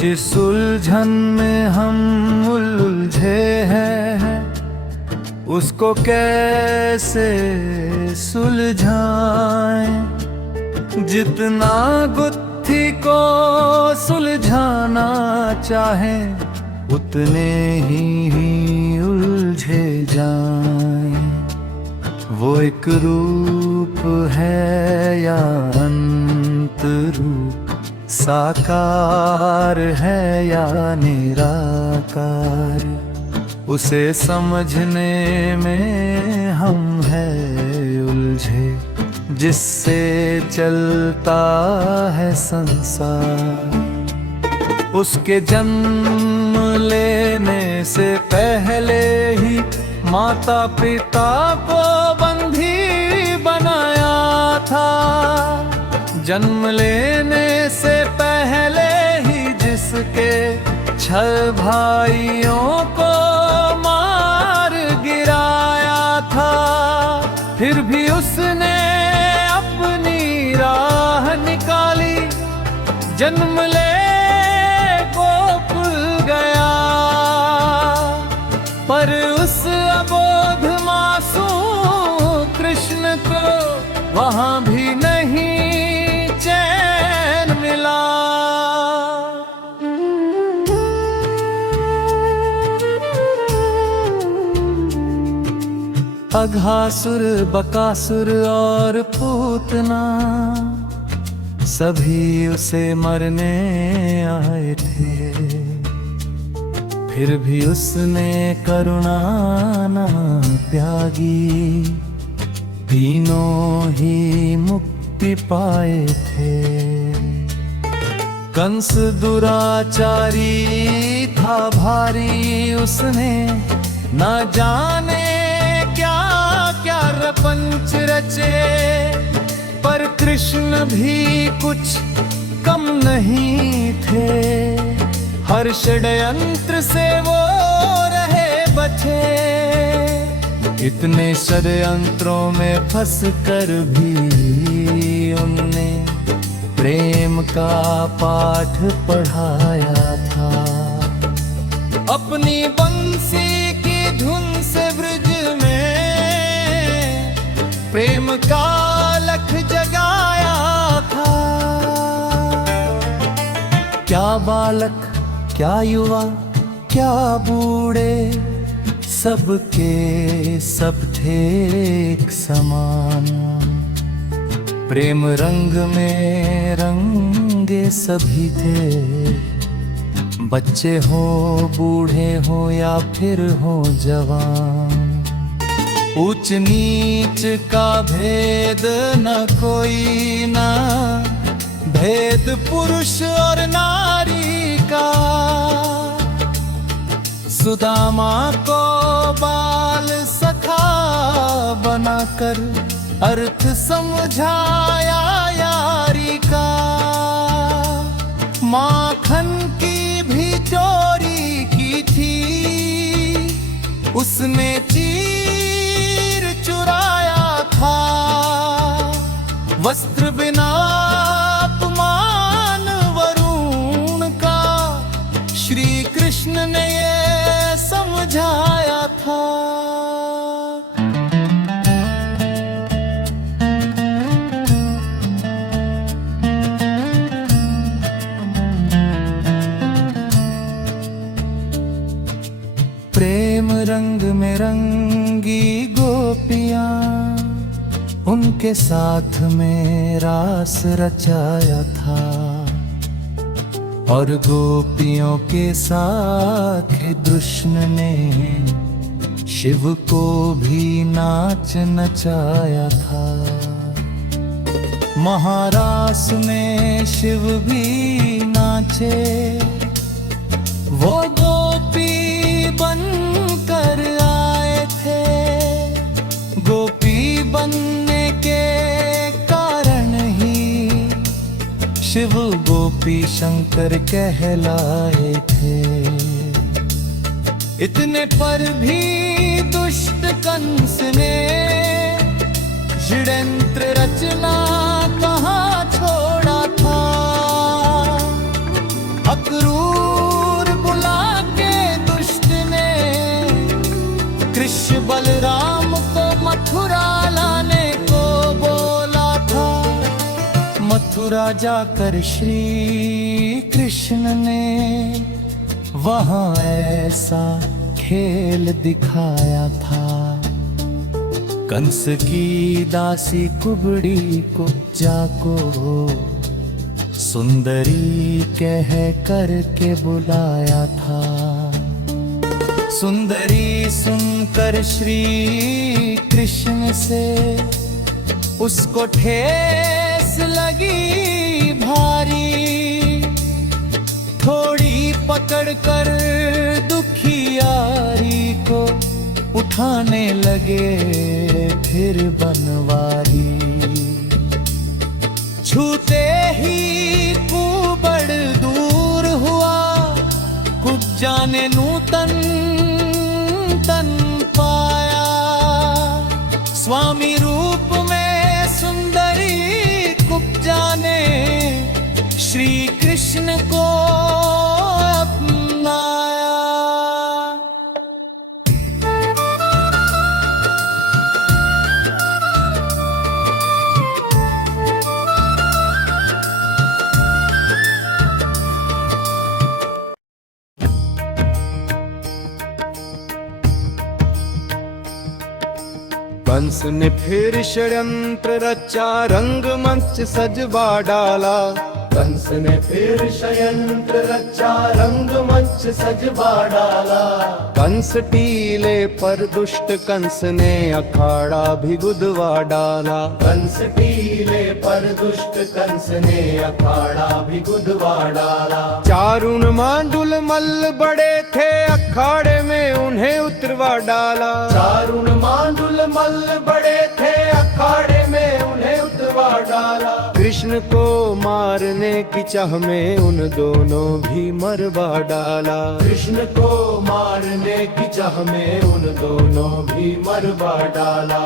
जिस उलझन में हम उलझे हैं उसको कैसे सुलझाएं। जितना गुत्थी को सुलझाना चाहें उतने ही उलझे जाएं। वो एक रूप है या अंत रूप, साकार है या निराकार, उसे समझने में हम हैं उलझे। जिससे चलता है संसार, उसके जन्म लेने से पहले ही माता पिता को बंधी बनाया था। जन्म लेने से पहले ही जिसके 6 भाइयों को मार गिराया था, फिर भी उसने अपनी राह निकाली। जन्म ले गोकुल गया, पर उस अबोध मासूम कृष्ण को वहां भी नहीं चैन मिला। अघासुर, बकासुर और पूतना सभी उसे मरने आए थे, फिर भी उसने करुणा न त्यागी। तीनों ही मुक्ति पाए थे। कंस दुराचारी था भारी, उसने न जाने क्या क्या रपंच रचे, पर कृष्ण भी कुछ कम नहीं थे। हर षड्यंत्र से वो रहे बचे, इतने षड्यंत्रों में फंस कर भी उनने प्रेम का पाठ पढ़ाया था। अपनी बंसी की धुन से ब्रज में प्रेम का लख जगाया था। क्या बालक, क्या युवा, क्या बूढ़े, सबके सब थे एक समान। प्रेम रंग में रंगे सभी थे, बच्चे हो, बूढ़े हो या फिर हो जवान। ऊंच नीच का भेद न कोई, ना भेद पुरुष और नारी का। सुदामा को बाल सखा बनाकर अर्थ समझाया यारी का। माखन की भी चोरी की थी, उसने चीर चुराया था। वस्त्र बिना अपमान वरुण का, श्री कृष्ण ने ये समझाया था। प्रेम रंग में रंगी गोपियां, उनके साथ में रास रचाया था। और गोपियों के साथ कृष्ण ने शिव को भी नाच नचाया था। महारास में शिव भी नाचे, वो गोपी बनकर आए थे। गोपी बनने के कारण ही शिव गोपी शंकर कहलाए थे। इतने पर भी दुष्ट कंस ने षड्यंत्र रचना कहाँ छोड़ा था। अक्रूर मथुरा जाकर श्री कृष्ण ने वहाँ ऐसा खेल दिखाया था। कंस की दासी कुबड़ी कुब्जा को सुंदरी कह कर के बुलाया था। सुंदरी सुनकर श्री कृष्ण से उसको ठेस लगी भारी। थोड़ी पकड़कर दुखियारी को उठाने लगे फिर बनवारी। छूते ही कुबड़ दूर हुआ, कुब्जा ने नूतन तन पाया। स्वामी रूप में सुंदरी कुब्जा ने श्री कृष्ण को अपनाया। कंस ने फिर षड्यंत्र रचा, रंगमंच सजवा डाला। कंस ने फिर षड्यंत्र रचा, रंगमंच सजवा डाला। कंस टीले पर दुष्ट कंस ने अखाड़ा भी गुदवा डाला। कंस टीले पर दुष्ट कंस ने अखाड़ा भी गुदवा डाला। चारुन मांडुल मल्ल बड़े थे, अखाड़े में उन्हें उतरवा डाला। चारुन मांडुल मल्ल बड़े थे, अखाड़े में उन्हें उतरवा डाला। कृष्ण को मारने की चाह में उन दोनों भी मरवा डाला। कृष्ण को मारने की चाह में उन दोनों भी मरवा डाला।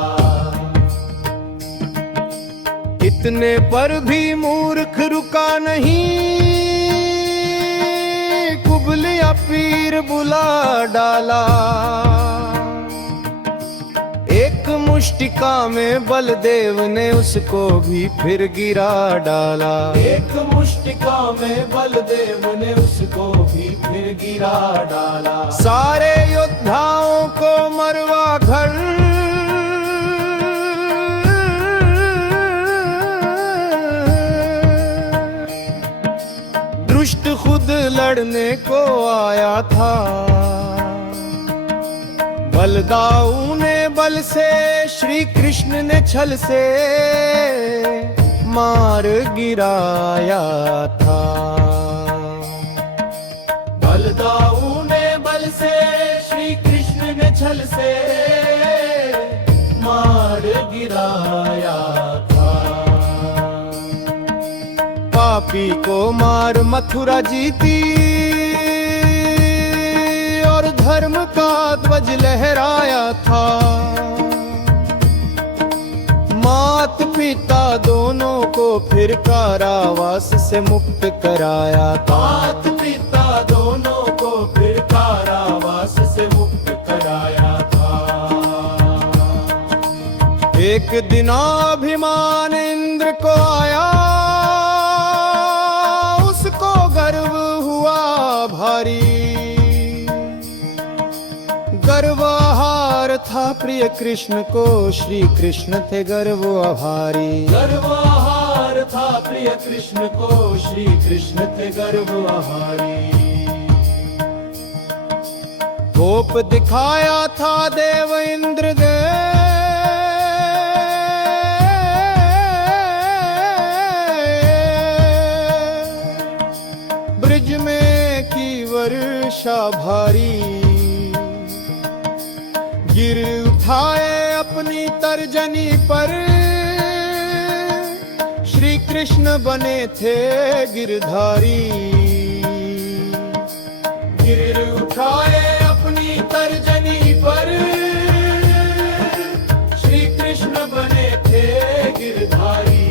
इतने पर भी मूर्ख रुका नहीं, कुबलिया पीर बुला डाला। एक मुष्टिका में बलदेव ने उसको भी फिर गिरा डाला। एक मुष्टिका में बलदेव ने उसको भी फिर गिरा डाला। सारे योद्धाओं को मरवा घर दुष्ट खुद लड़ने को आया था। बलदाऊ ने बल से, श्री कृष्ण ने छल से मार गिराया था। बलदाऊ ने बल से, श्री कृष्ण ने छल से मार गिराया था। पापी को मार मथुरा जीती और धर्म का ध्वज लहराया था। मात पिता दोनों को फिर कारावास से मुक्त कराया था। मात पिता दोनों को फिर कारावास से मुक्त कराया था। एक दिन अभिमान इंद्र को आया, उसको गर्व हुआ भारी। गर्वाहार था प्रिय कृष्ण को, श्री कृष्ण थे गर्व आहारी। गर्वाहार था प्रिय कृष्ण को, श्री कृष्ण थे गर्व आहारी। कोप दिखाया था देव इंद्र ने, ब्रिज में की वर्षा भारी। गिर उठाए अपनी तर्जनी पर, श्री कृष्ण बने थे गिरधारी। गिर उठाए अपनी तर्जनी पर, श्री कृष्ण बने थे गिरधारी।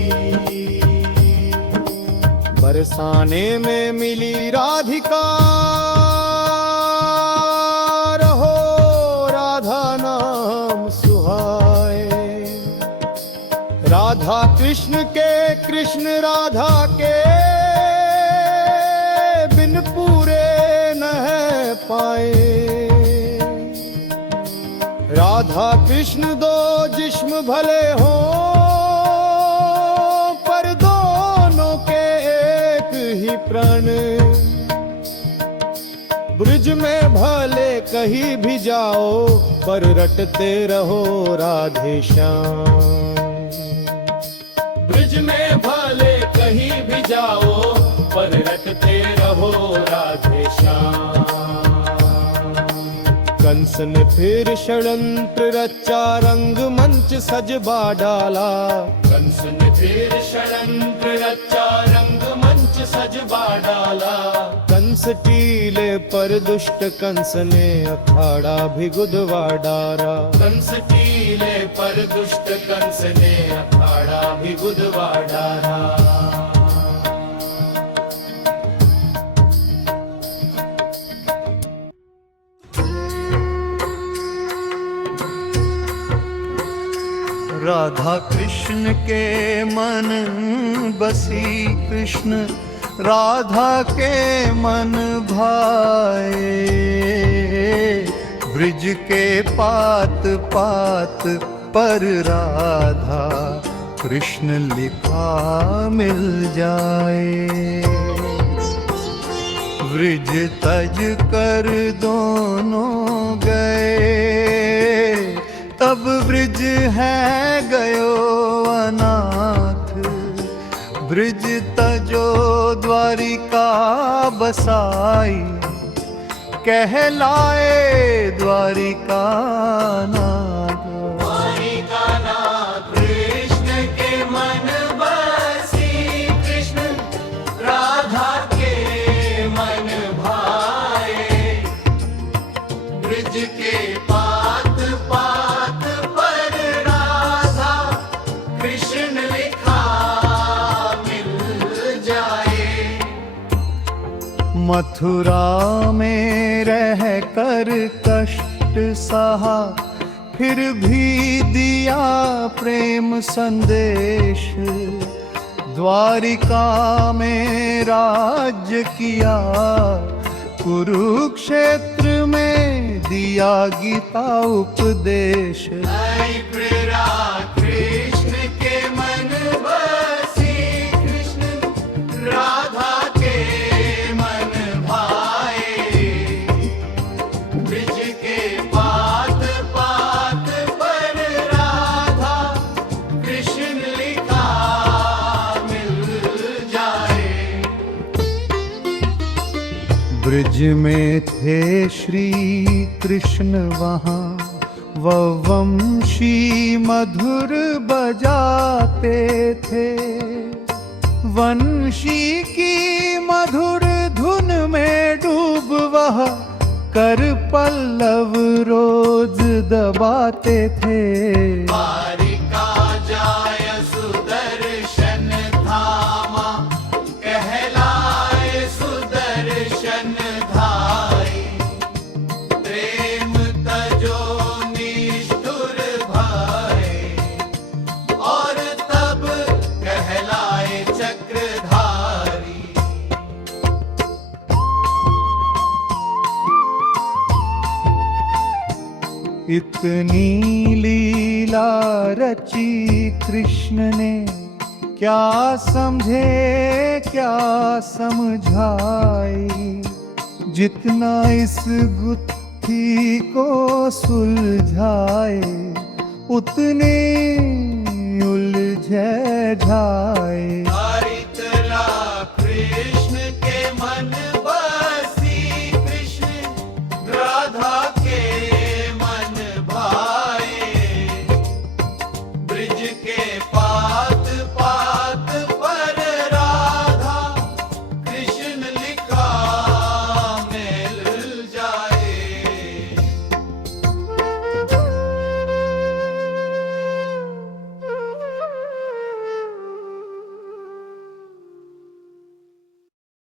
बरसाने में मिली राधिका, राधा कृष्ण के कृष्ण राधा के बिन पूरे न है पाए। राधा कृष्ण दो जिस्म भले हो पर दोनों के एक ही प्राण। ब्रिज में भले कहीं भी जाओ पर रटते रहो राधे श्याम। ब्रिज में भले कहीं भी जाओ पर रटते रहो राधे श्याम। कंस ने फिर षड्यंत्र रचा रंगमंच सजवा डाला। कंस ने फिर षड्यंत्र रचा रंगमंच सजवा डाला। कंस टीले पर दुष्ट कंस ने अखाड़ा भी गुदवा डाला। कंस टीले पर दुष्ट कंस ने अखाड़ा भी गुदवा डाला। राधा कृष्ण के मन बसी कृष्ण राधा के मन भाए। ब्रिज के पात पात पर राधा कृष्ण लिखा मिल जाए। ब्रिज तज कर दोनों गए तब ब्रिज है गयो अनाथ। ब्रिज तजो द्वारिका बसाई कहलाए द्वारिका नाथ। द्वारिका नाथ कृष्ण के मन बसी कृष्ण राधा के मन भाए। ब्रिज के पात पात पर राधा कृष्ण लिखा मिल जाए। मथुरा में रह कर कष्ट सहा फिर भी दिया प्रेम संदेश। द्वारिका में राज्य किया कुरुक्षेत्र में दिया गीता उपदेश। कृष्ण के मन बसी कृष्ण राधा के मन भाए। ब्रिज के पात पात पर राधा कृष्ण लिखा मिल जाए। ब्रिज में थे श्री कृष्ण वहाँ वंशी मधुर बजाते थे। वंशी की मधुर धुन में डूब वह कर पल्लव रोज दबाते थे। द्वारिका जाय सुदर्शन धामा कहलाए सुदर्शन धाई। प्रेम तजो निष्ठुर भाई और तब कहलाए चक्रधारी। इतनी लीला रची कृष्ण ने क्या समझे क्या समझाई। जितना इस गुत्थी को सुलझाए उतने उलझे जाए।